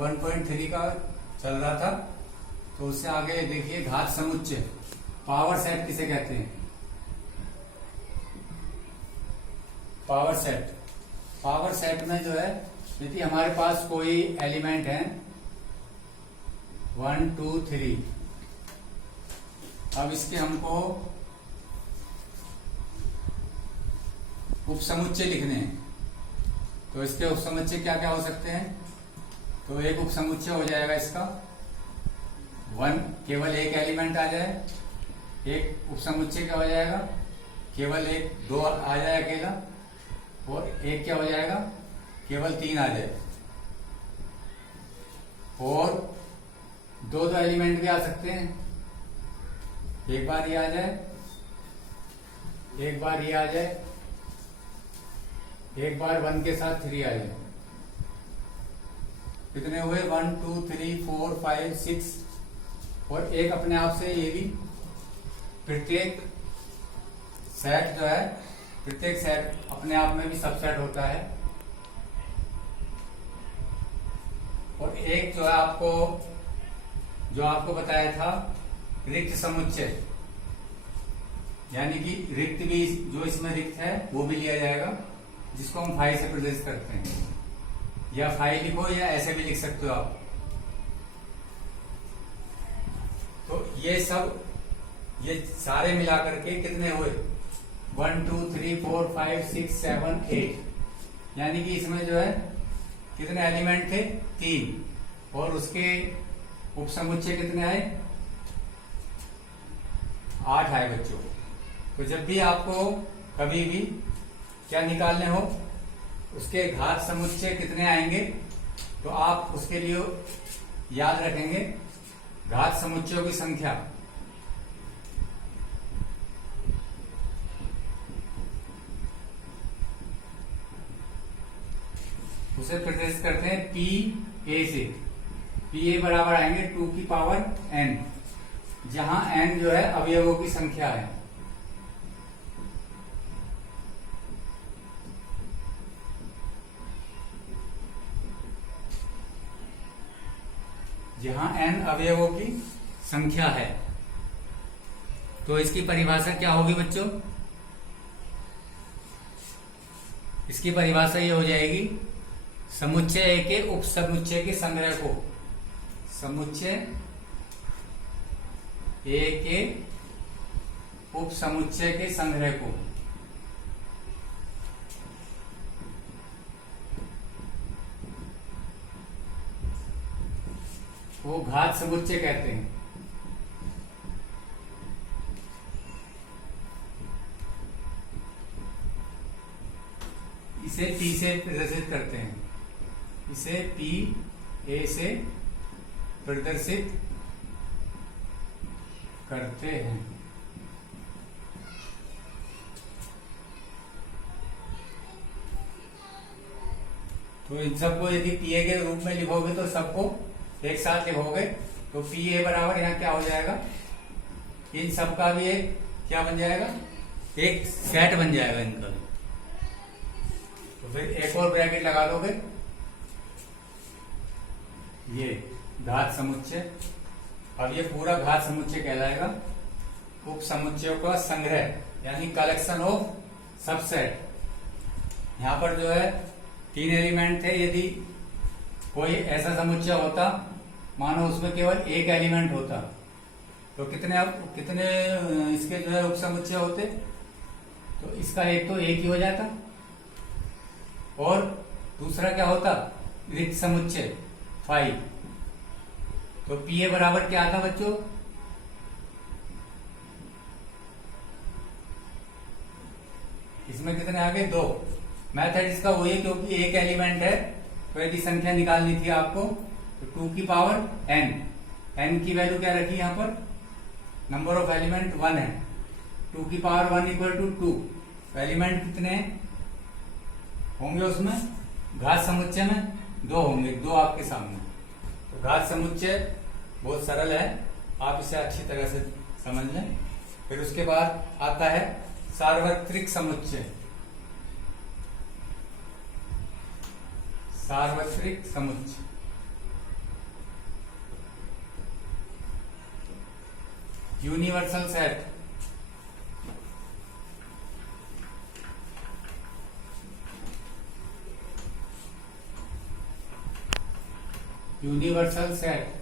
1.3 का चल रहा था। तो उससे आगे देखिए घात समुच्चय, पावर सेट किसे कहते हैं। पावर सेट, पावर सेट में जो है यदि हमारे पास कोई एलिमेंट है 1 2 3, अब इसके हमको उपसमुच्चय लिखने हैं। तो इसके उपसमुच्चय क्या क्या हो सकते हैं। तो एक उपसमुच्चय हो जाएगा इसका 1, केवल एक एलिमेंट आ जाए। एक उपसमुच्चय क्या हो जाएगा, केवल एक 2 आ जाए अकेला। और एक क्या हो जाएगा, केवल 3 आ जाए। और दो एलिमेंट भी आ सकते हैं, एक बार ये आ जाए, एक बार ये आ जाए, एक बार 1 के साथ 3 आ जाए। कितने हुए 1 2 3 4 5 6। और एक अपने आप से ये भी प्रत्येक सेट जो है, प्रत्येक सेट अपने आप में भी सबसेट होता है। और एक जो है जो आपको बताया था रिक्त समुच्चय, यानी कि रिक्त भी, जो इसमें रिक्त है वो भी लिया जाएगा, जिसको हम फाइव से प्रदर्शित करते हैं। या फाइव लिखो या ऐसे भी लिख सकते हो आप। तो ये सारे मिलाकर के कितने हुए 1 2 3 4 5 6 7 8। यानी कि इसमें जो है कितने एलिमेंट थे 3, और उसके उपसमुच्चय कितने आए 8 आए बच्चों। तो जब भी आपको कभी भी क्या निकालने हो, उसके घात समुच्चय कितने आएंगे, तो आप उसके लिए याद रखेंगे घात समुच्चयों की संख्या। उसे प्रदर्शित करते हैं पी ए से। पी ए बराबर आएंगे 2 की पावर n, जहां n जो है अवयवों की संख्या है। जहां n अवयवों की संख्या है। तो इसकी परिभाषा क्या होगी बच्चों, इसकी परिभाषा ये हो जाएगी समुच्चय ए के उपसमुच्चय के संग्रह को, समुच्चय ए के उपसमुच्चय के संग्रह को वो घात समुच्चय कहते हैं। इसे P से प्रदर्शित करते हैं, इसे P A से प्रदर्शित करते हैं। तो इन सबको यदि पी ए के रूप में लिखोगे तो सबको एक साथ लिखोगे, तो पी ए बराबर यहाँ क्या हो जाएगा, इन सब का भी एक क्या बन जाएगा, एक सेट बन जाएगा इनका। तो फिर एक और ब्रैकेट लगा दोगे, ये घात समुच्चय। अब ये पूरा घात समुच्चय कहलाएगा उप समुच्चयों का संग्रह, यानी कलेक्शन ऑफ सबसेट। यहां पर जो है 3 एलिमेंट थे, यदि कोई ऐसा समुच्चय होता, मानो उसमें केवल एक एलिमेंट होता, तो कितने इसके जो है उपसमुच्चय होते। तो इसका एक तो एक ही हो जाता, और दूसरा क्या होता रिक्त समुच्चय 5। तो पी ए बराबर क्या आता बच्चों, इसमें कितने आ गए 2। मैथड इसका वही है, क्योंकि एक एलिमेंट है, तो यदि संख्या निकालनी थी आपको तो 2 की पावर n, n की वैल्यू क्या रखी यहां पर, नंबर ऑफ एलिमेंट 1 है। 2 की पावर 1 इक्वल टू 2। एलिमेंट कितने होंगे उसमें, घात समुच्चय में 2 होंगे, 2 आपके सामने। तो घात समुच्चय बहुत सरल है, आप इसे अच्छी तरह से समझ लें। फिर उसके बाद आता है सार्वत्रिक समुच्चय। सार्वत्रिक समुच्चय यूनिवर्सल सेट, यूनिवर्सल सेट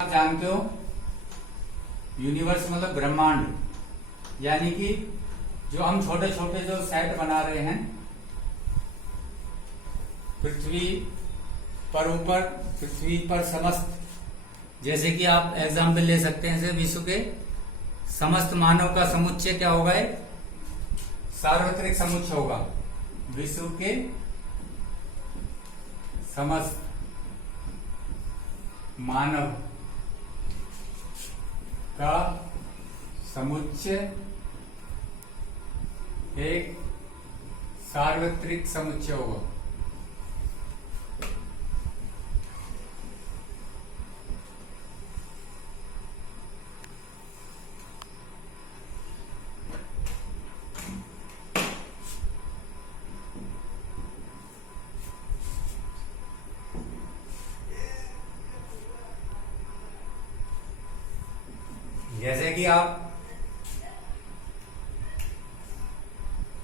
आप जानते हो यूनिवर्स मतलब ब्रह्मांड, यानी कि जो हम छोटे छोटे जो सेट बना रहे हैं पृथ्वी पर, ऊपर पृथ्वी पर समस्त, जैसे कि आप एग्जाम्पल ले सकते हैं, जैसे विश्व के समस्त मानव का समुच्चय क्या होगा, एक सार्वत्रिक समुच्चय होगा। विश्व के समस्त मानव का समुच्चय एक सार्वत्रिक समुच्चय होगा। जैसे कि आप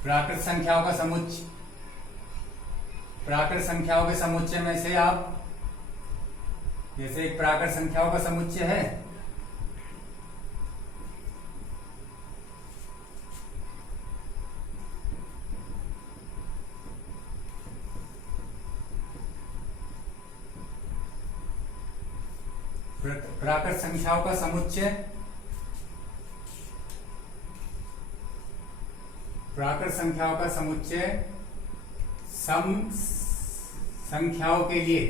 प्राकृत संख्याओं का समुच्चय, प्राकृत संख्याओं के समुच्चय में से आप, जैसे एक प्राकृत संख्याओं का समुच्चय है, प्राकृत संख्याओं का समुच्चय, प्राकृत संख्याओं का समुच्चय सम संख्याओं के लिए,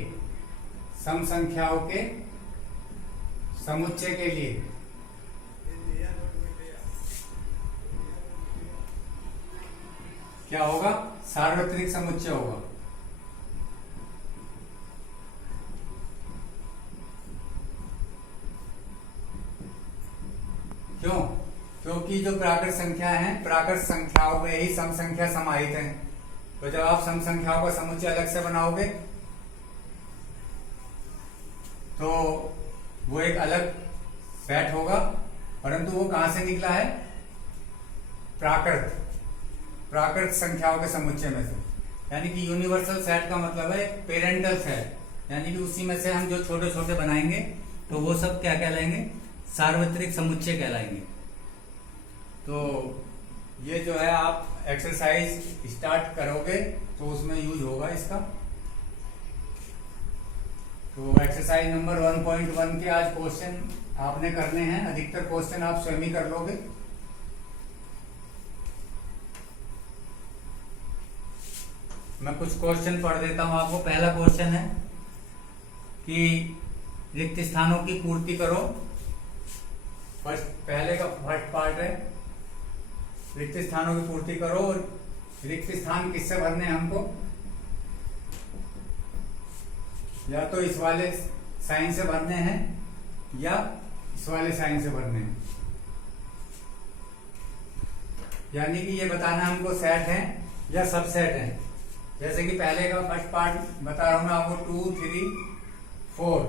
सम संख्याओं के समुच्चय के लिए क्या होगा, सार्वत्रिक समुच्चय होगा। क्यों? क्योंकि जो प्राकृत संख्या है, प्राकृत संख्याओं में ही सम संख्या समाहित है। तो जब आप सम संख्याओं का समुच्चय अलग से बनाओगे तो वो एक अलग सेट होगा, परंतु वो कहां से निकला है, प्राकृत, प्राकृत संख्याओं के समुच्चय में से। यानी कि यूनिवर्सल सेट का मतलब है पेरेंटल सेट, यानी कि उसी में से हम जो छोटे छोटे बनाएंगे तो वो सब क्या कहलाएंगे, सार्वत्रिक समुच्चय कहलाएंगे। तो ये जो है आप एक्सरसाइज स्टार्ट करोगे तो उसमें यूज होगा इसका। तो एक्सरसाइज नंबर 1.1 के आज क्वेश्चन आपने करने हैं, अधिकतर क्वेश्चन आप स्वयं ही कर लोगे। मैं कुछ क्वेश्चन पढ़ देता हूं आपको। पहला क्वेश्चन है कि रिक्त स्थानों की पूर्ति करो। पहले का फर्स्ट पार्ट है, रिक्त स्थानों की पूर्ति करो। और रिक्त स्थान किससे भरने हैं हमको, या तो इस वाले साइन से भरने हैं या इस वाले साइन से भरने हैं। यानी कि ये बताना हमको सेट है या सबसेट है। जैसे कि पहले का फर्स्ट पार्ट बता रहा हूं मैं आपको, 2 3 4,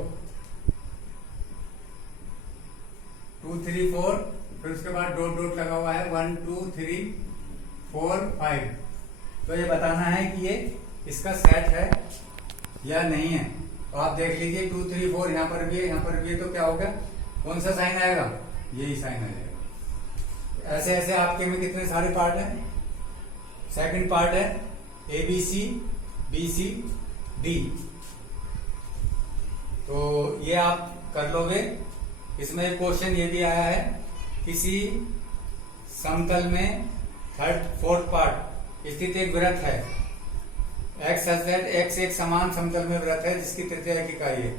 2 3 4, फिर उसके बाद डॉट डॉट लगा हुआ है 1 2 3 4 5। तो ये बताना है कि ये इसका सेट है या नहीं है। तो आप देख लीजिए 2 3 4 यहाँ पर भी है, यहाँ पर भी है, तो क्या होगा, कौन सा साइन आएगा, यही साइन आ जाएगा। ऐसे ऐसे आपके में कितने सारे पार्ट हैं। सेकंड पार्ट है ABC BC D। तो ये आप कर लोगे। इसमें एक क्वेश्चन ये भी आया है, किसी समतल में थर्ड फोर्थ पार्ट स्थित एक वृत्त है, एक्स एक्स एक समान समतल में वृत्त है जिसकी तृतीय एक इकाई है।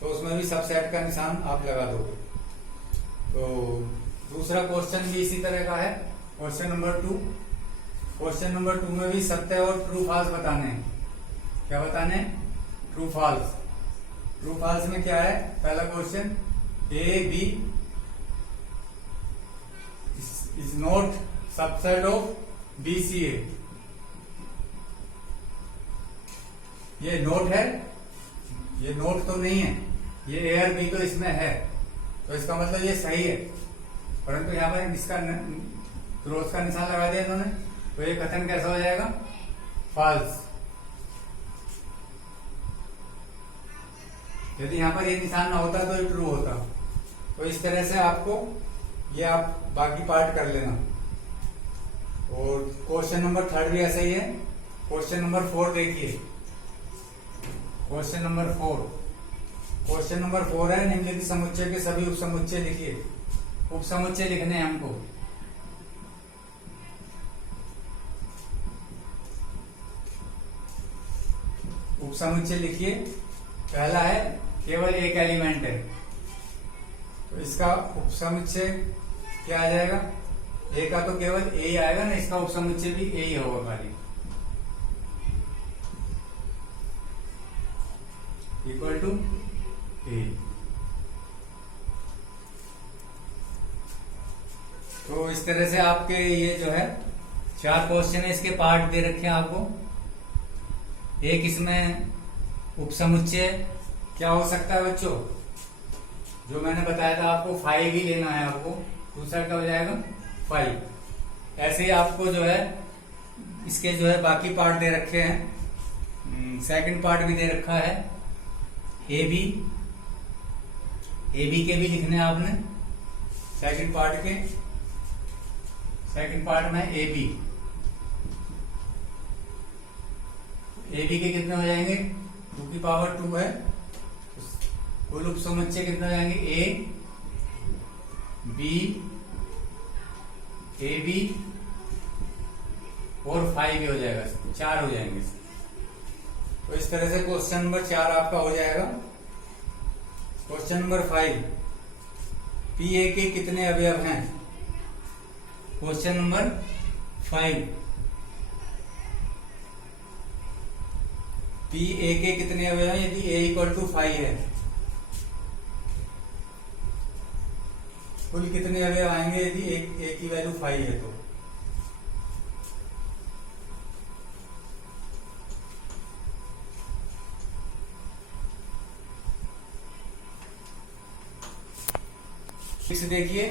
तो उसमें भी सबसेट का निशान आप लगा दोगे। तो दूसरा क्वेश्चन भी इसी तरह का है, क्वेश्चन नंबर 2। क्वेश्चन नंबर 2 में भी सत्य और ट्रू फॉल्स बताने हैं। क्या बताने हैं, ट्रू फॉल्स। ट्रू फॉल्स में क्या है, पहला question, A B is not subset of B C A. ये नोट है, ये नोट तो नहीं है, ये एयर भी तो इसमें है, तो इसका मतलब ये सही है। परंतु यहाँ पर इसका क्रॉस का निशान लगा दिया इन्होंने, तो ये कथन कैसा हो जाएगा? फॉल्स। यदि यहाँ पर ये निशान ना होता तो ये ट्रू होता। तो इस तरह से आपको ये आप बाकी पार्ट कर लेना। और क्वेश्चन नंबर 3 भी ऐसा ही है। क्वेश्चन नंबर 4 देखिए। क्वेश्चन नंबर 4, क्वेश्चन नंबर 4 है निम्नलिखित समुच्चय के सभी उपसमुच्चय लिखिए। उपसमुच्चय लिखने हैं हमको। उपसमुच्चय लिखिए। पहला है केवल एक एलिमेंट है, तो इसका उपसमुच्चय क्या आ जाएगा? ए का तो केवल ए ही आएगा ना, इसका उपसमुच्चय भी ए ही होगा खाली। इक्वल टू ए। तो इस तरह से आपके ये जो है 4 क्वेश्चन है, इसके पार्ट दे रखे हैं आपको। एक इसमें उपसमुच्चय क्या हो सकता है बच्चों, जो मैंने बताया था आपको 5 ही लेना है आपको। दूसरा क्या हो जाएगा? 5। ऐसे ही आपको जो है इसके जो है बाकी पार्ट दे रखे हैं। सेकंड पार्ट भी दे रखा है, ए बी के भी लिखने हैं आपने। सेकंड पार्ट में ए बी के कितने हो जाएंगे? 2 की पावर 2 है। कुल उपसमुच्चय कितने हो जाएंगे? ए बी और 5 भी हो जाएगा, 4 हो जाएंगे। तो इस तरह से क्वेश्चन नंबर 4 आपका हो जाएगा। क्वेश्चन नंबर 5, पी ए के कितने अवयव हैं? क्वेश्चन नंबर 5, पी ए के कितने अवयव हैं यदि ए इक्वल टू 5 है? कुल कितने अवयव आएंगे यदि ए की वैल्यू 5 है? तो इसे देखिए,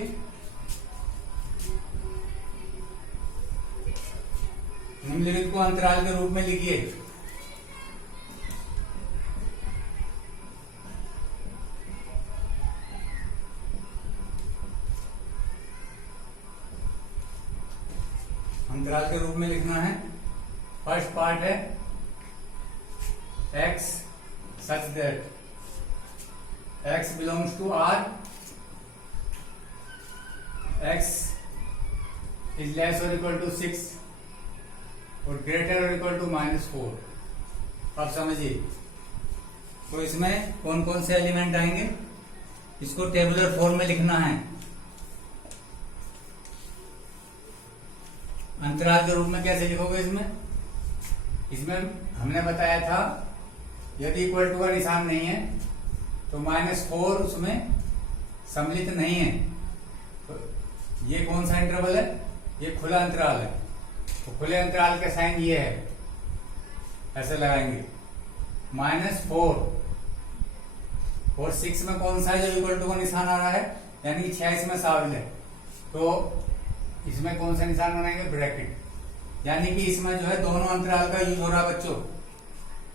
निम्नलिखित को अंतराल के रूप में लिखिए। अंतराल के रूप में लिखना है। फर्स्ट पार्ट है x such that x belongs to R, x is less or equal to 6 और greater or equal to -4। अब समझिए, तो इसमें कौन कौन से एलिमेंट आएंगे, इसको टेबुलर फॉर्म में लिखना है। अंतराल के रूप में कैसे लिखोगे? इसमें हमने बताया था यदि इक्वल टू का निशान नहीं है तो -4 उसमें सम्मिलित नहीं है। तो ये कौन सा इंटरवल है? ये खुला अंतराल है। तो खुले अंतराल का साइन ये है, ऐसे लगाएंगे। -4 और 6 में कौन सा है जब इक्वल टू का निशान आ रहा है, यानी 6 इसमें शामिल है, तो इसमें कौन सा निशान बनाएंगे? ब्रैकेट। यानी कि इसमें जो है दोनों अंतराल का यूज हो रहा है बच्चों,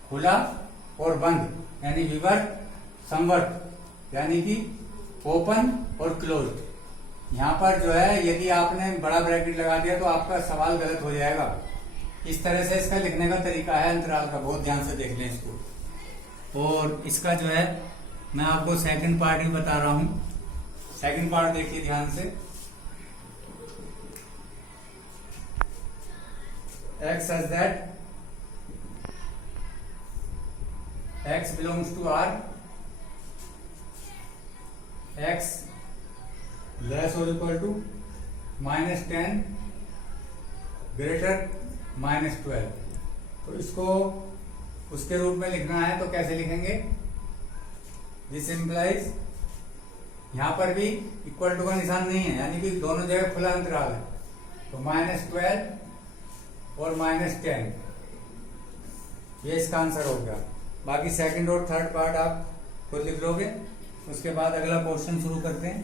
खुला और बंद, यानी विवर्त संवर्त, यानी कि ओपन और क्लोज। यहाँ पर जो है यदि आपने बड़ा ब्रैकेट लगा दिया तो आपका सवाल गलत हो जाएगा। इस तरह से इसका लिखने का तरीका है अंतराल का, बहुत ध्यान से देख लें इसको। और इसका जो है मैं आपको सेकंड पार्ट ही बता रहा हूं। सेकंड पार्ट देखिए ध्यान से। x such that x belongs to R, x less or equal to -10 greater -12। तो इसको उसके रूप में लिखना है, तो कैसे लिखेंगे? दिस इम्प्लाइज, यहां पर भी इक्वल टू का निशान नहीं है, यानी कि दोनों जगह खुला अंतराल है, तो -12 और -10। ये इसका आंसर हो गया। बाकी सेकंड और थर्ड पार्ट आप खुद लिख लोगे। उसके बाद अगला क्वेश्चन शुरू करते हैं।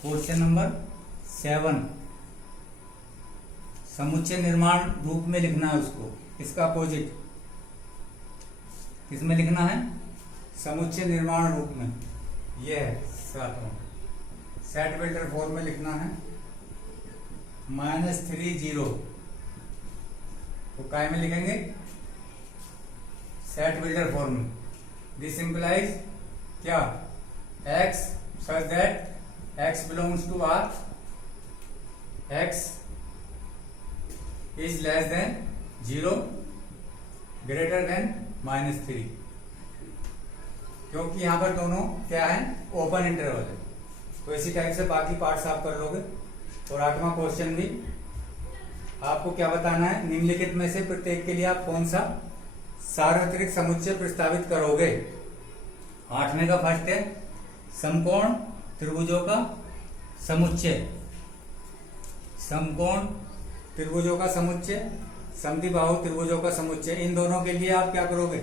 क्वेश्चन नंबर 7, समुच्चय निर्माण रूप में लिखना है उसको, इसका अपोजिट किसमें लिखना है? समुच्चय निर्माण रूप में। यह है 7वां, सेट बिल्डर फॉर्म में लिखना है। -3 0 तो काय में लिखेंगे? सेट बिल्डर फॉर्म में। दिस इंप्लाइज क्या? x such that x belongs to R, x is less than 0, greater than -3, क्योंकि यहां पर दोनों क्या है? ओपन इंटरवल है। तो इसी टाइप से बाकी पार्ट्स आप कर लोगे। और 8वां क्वेश्चन भी आपको क्या बताना है? निम्नलिखित में से प्रत्येक के लिए आप कौन सा सार्वत्रिक समुच्चय प्रस्तावित करोगे? 8वें का फर्स्ट है समकोण त्रिभुजों का समुच्चय। समकोण त्रिभुजों का समुच्चय, समद्विबाहु त्रिभुजों का समुच्चय, इन दोनों के लिए आप क्या करोगे?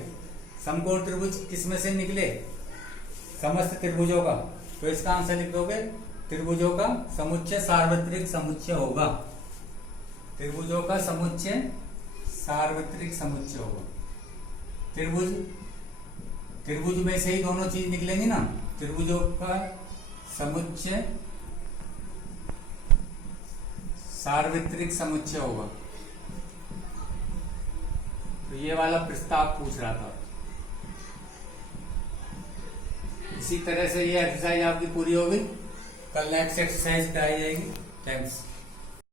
समकोण त्रिभुज किसमें से निकले? समस्त त्रिभुजों का। तो इसका आंसर लिख दोगे त्रिभुजों का समुच्चय सार्वत्रिक समुच्चय होगा। त्रिभुजों का समुच्चय सार्वत्रिक समुच्चय होगा। त्रिभुज में से ही दोनों चीज निकलेंगी ना। त्रिभुजों का समुच्चय सार्वत्रिक समुच्चय होगा। तो ये वाला प्रस्ताव पूछ रहा था। इसी तरह से ये एक्सरसाइज आपकी पूरी होगी। कल नेक्स्ट एक्सरसाइज कराई जाएगी। थैंक्स।